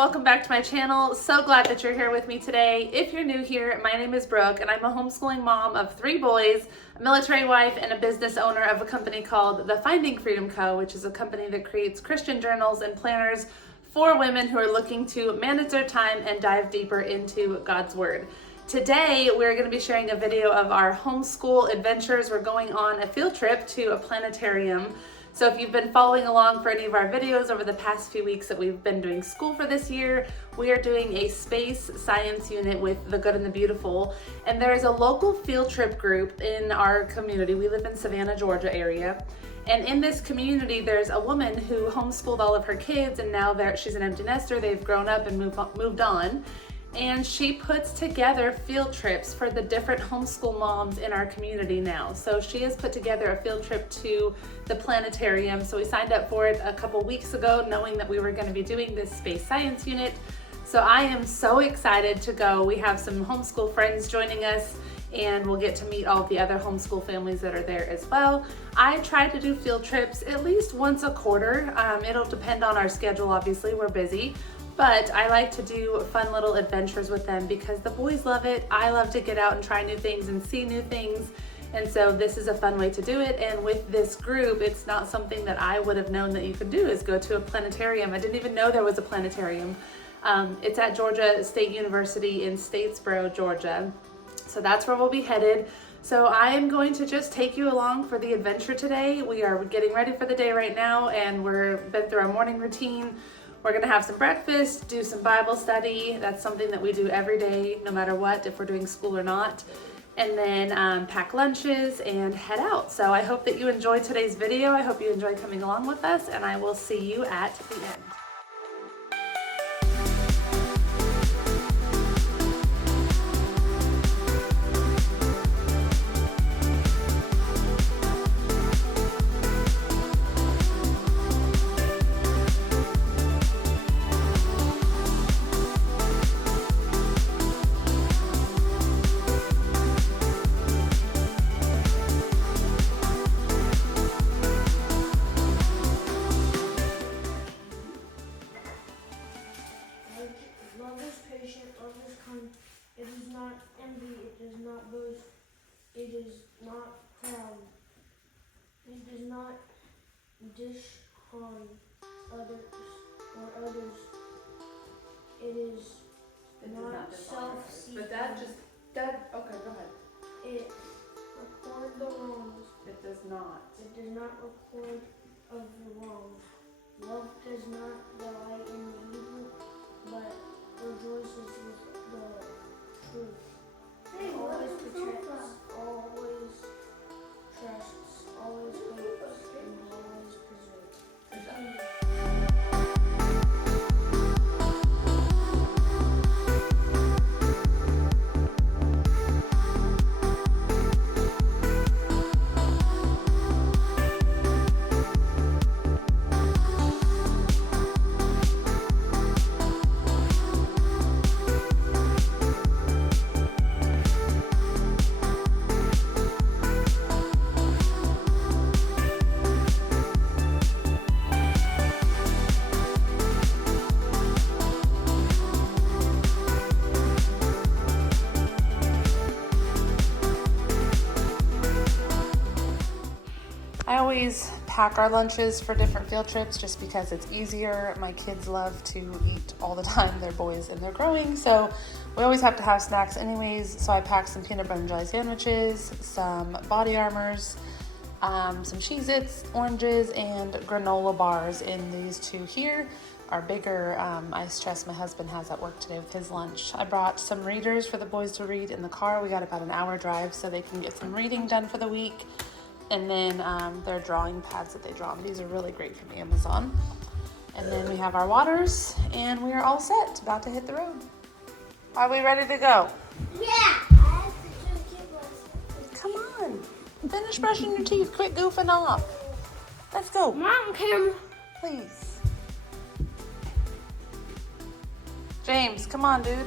welcome back to my channel. So glad that you're here with me today. If you're new here, my name is Brooke and I'm a homeschooling mom of 3 boys, a military wife, and a business owner of a company called The Finding Freedom Co., which is a company that creates Christian journals and planners for women who are looking to manage their time and dive deeper into God's Word. Today, we're going to be sharing a video of our homeschool adventures. We're going on a field trip to a planetarium. So if you've been following along for any of our videos over the past few weeks that we've been doing school for this year, we are doing a space science unit with The Good and the Beautiful. And there is a local field trip group in our community. We live in Savannah, Georgia area. And in this community, there's a woman who homeschooled all of her kids, and now she's an empty nester. They've grown up and moved on. And she puts together field trips for the different homeschool moms in our community now. So she has put together a field trip to the planetarium. So we signed up for it a couple weeks ago, knowing that we were going to be doing this space science unit. So I am so excited to go. We have some homeschool friends joining us, and we'll get to meet all of the other homeschool families that are there as well. I try to do field trips at least once a quarter. It'll depend on our schedule, obviously, we're busy. But I like to do fun little adventures with them because the boys love it. I love to get out and try new things and see new things. And so this is a fun way to do it. And with this group, it's not something that I would have known that you could do, is go to a planetarium. I didn't even know there was a planetarium. It's at Georgia State University in Statesboro, Georgia. So that's where we'll be headed. So I am going to just take you along for the adventure today. We are getting ready for the day right now, and we've been through our morning routine. We're gonna have some breakfast, do some Bible study. That's something that we do every day, no matter what, if we're doing school or not. And then pack lunches and head out. So I hope that you enjoyed today's video. I hope you enjoy coming along with us, and I will see you at the end. It is not envy, it does not boast, it is not proud, it does not dishonor others, it is not self-seeking. But okay, go ahead. It records the wrongs. It does not. It does not record of the wrongs. Love does not delight in the evil, but rejoices with the truth. Always protects, always trusts, always hopes, and always preserves. I always pack our lunches for different field trips just because it's easier. My kids love to eat all the time. They're boys and they're growing, so we always have to have snacks anyways. So I packed some peanut butter and jelly sandwiches, some body armors, some Cheez-Its, oranges, and granola bars in these 2 here. Our bigger ice chest my husband has at work today with his lunch. I brought some readers for the boys to read in the car. We got about an hour drive so they can get some reading done for the week. And then their drawing pads that they draw. These are really great from Amazon. And then we have our waters, and we are all set, about to hit the road. Are we ready to go? Yeah! Come on. Finish brushing your teeth. Quit goofing off. Let's go. Mom, camera. Please. James, come on, dude.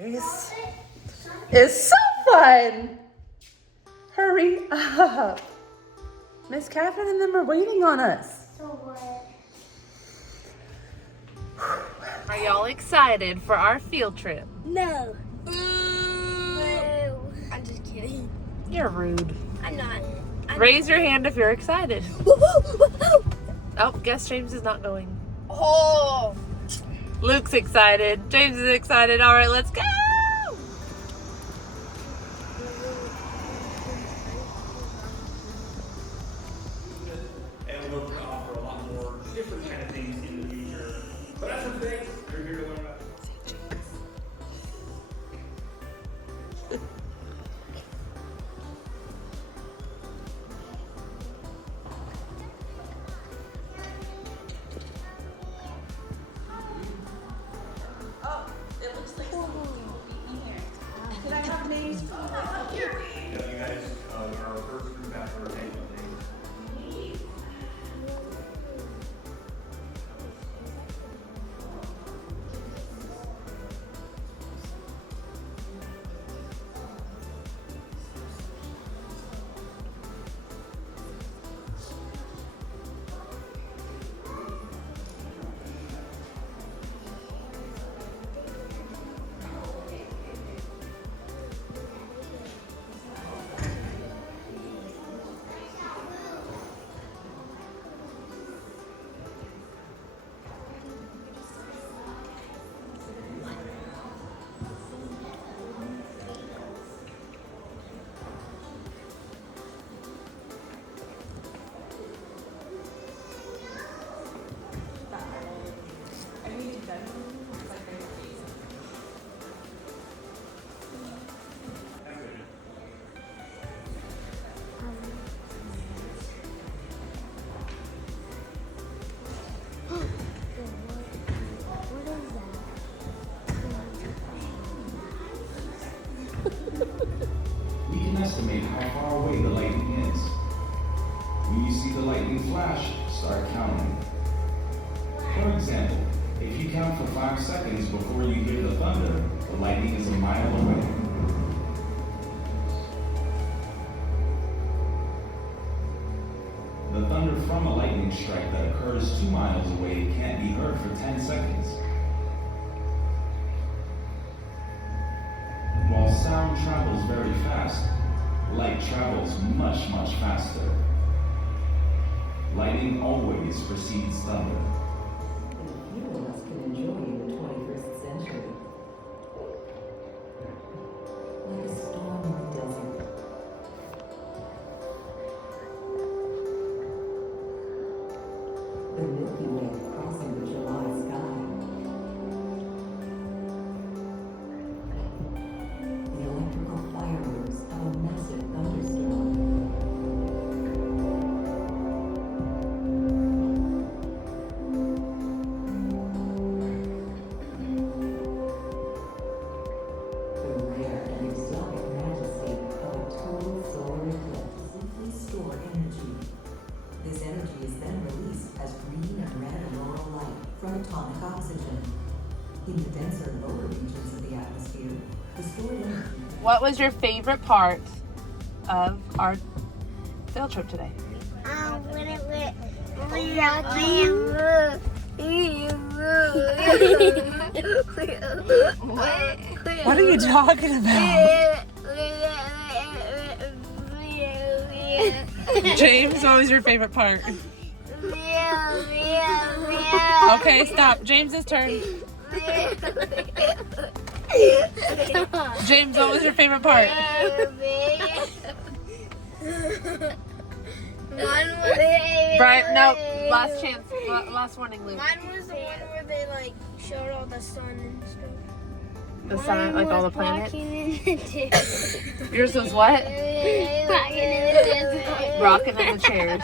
Boys, it's so fun. Hurry up. Miss Catherine and them are waiting on us. So what? Are y'all excited for our field trip? No. I'm just kidding. You're rude. I'm not. Raise your hand if you're excited. Oh, guess James is not going. Oh. Luke's excited. James is excited. All right, let's go. And we'll offer a lot more different kind of things in the future. But as of today, you're here to learn about Oh, it looks like some people will be in here. Can I have names? you guys are our first group after our annual thing. We can estimate how far away the lightning is. When you see the lightning flash, start counting. For example, if you count for 5 seconds before you hear the thunder, the lightning is a mile away. The thunder from a lightning strike that occurs 2 miles away can't be heard for 10 seconds. While sound travels very fast, light travels much, much faster. Lightning always precedes thunder. And few of us can enjoy in the 21st century. Like a storm in the desert. The Milky Way crossing the July sky. The electrical fireworks of a massive thunderstorm. The rare and exotic majesty of a total solar eclipse. Simply store energy. This energy is then released as green and red auroral light from atomic oxygen. In the denser lower regions of the atmosphere, the stored energy. What was your favorite part of our field trip today? What are you talking about? James, what was your favorite part? Okay, stop. James's turn. James, what was your favorite part? Brian, no, last chance. Last warning, Luke. Mine was the one where they like showed all the sun and stuff. The sun, like all the planets. Walking in the desert. Yours was what? Walking in the desert. Rocking in the chairs.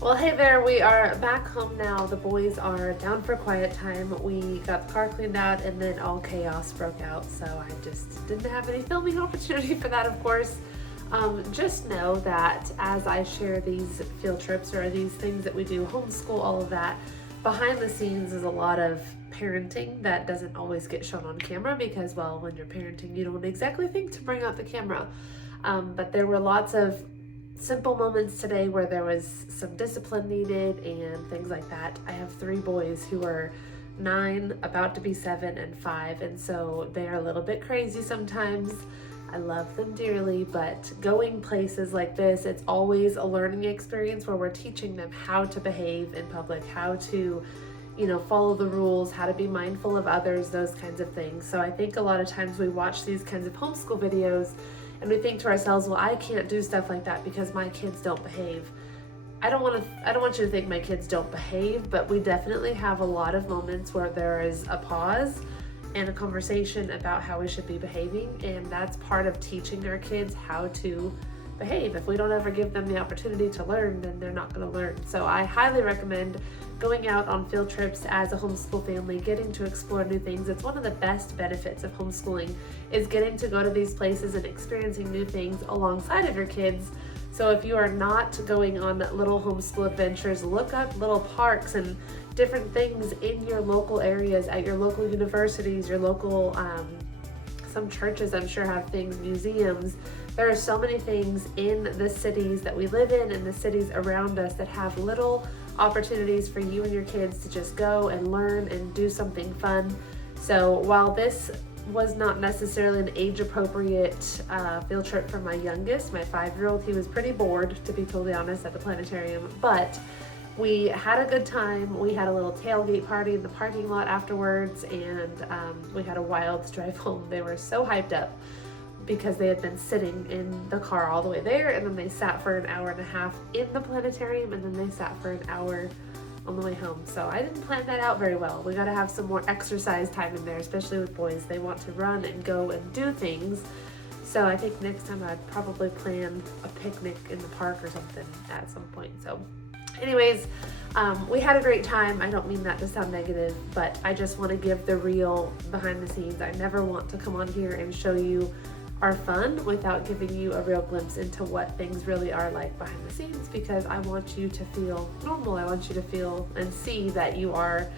Well, Well, hey there, we are back home now. The boys are down for quiet time. We got the car cleaned out and then all chaos broke out. So I just didn't have any filming opportunity for that, of course. Just know that as I share these field trips or these things that we do, homeschool, all of that, behind the scenes is a lot of parenting that doesn't always get shown on camera because, well, when you're parenting, you don't exactly think to bring out the camera. But there were lots of simple moments today where there was some discipline needed and things like that. I have 3 boys who are 9, about to be 7, and 5, and so they're a little bit crazy sometimes. I love them dearly, but going places like this, it's always a learning experience where we're teaching them how to behave in public, how to, follow the rules, how to be mindful of others, those kinds of things. So I think a lot of times we watch these kinds of homeschool videos and we think to ourselves, well, I can't do stuff like that because my kids don't behave. I don't want you to think my kids don't behave, but we definitely have a lot of moments where there is a pause and a conversation about how we should be behaving, and that's part of teaching our kids how to behave. If we don't ever give them the opportunity to learn, then they're not going to learn. So I highly recommend going out on field trips as a homeschool family, getting to explore new things. It's one of the best benefits of homeschooling is getting to go to these places and experiencing new things alongside of your kids. So if you are not going on little homeschool adventures, look up little parks and different things in your local areas, at your local universities, your local, some churches I'm sure have things, museums. There are so many things in the cities that we live in and the cities around us that have little opportunities for you and your kids to just go and learn and do something fun. So while this was not necessarily an age-appropriate field trip for my youngest, my 5-year-old, he was pretty bored, to be totally honest, at the planetarium, but we had a good time. We had a little tailgate party in the parking lot afterwards, and we had a wild drive home. They were so hyped up because they had been sitting in the car all the way there, and then they sat for an hour and a half in the planetarium, and then they sat for an hour on the way home. So I didn't plan that out very well. We got to have some more exercise time in there, especially with boys. They want to run and go and do things. So I think next time I'd probably plan a picnic in the park or something at some point. So anyways, we had a great time. I don't mean that to sound negative, but I just want to give the real behind the scenes. I never want to come on here and show you our fun without giving you a real glimpse into what things really are like behind the scenes, because I want you to feel normal. I want you to feel and see that you are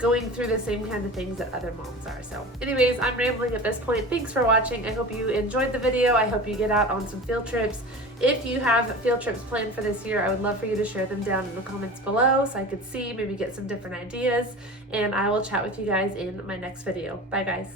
going through the same kind of things that other moms are. So anyways, I'm rambling at this point. Thanks for watching. I hope you enjoyed the video. I hope you get out on some field trips. If you have field trips planned for this year, I would love for you to share them down in the comments below so I could see, maybe get some different ideas, and I will chat with you guys in my next video. Bye guys.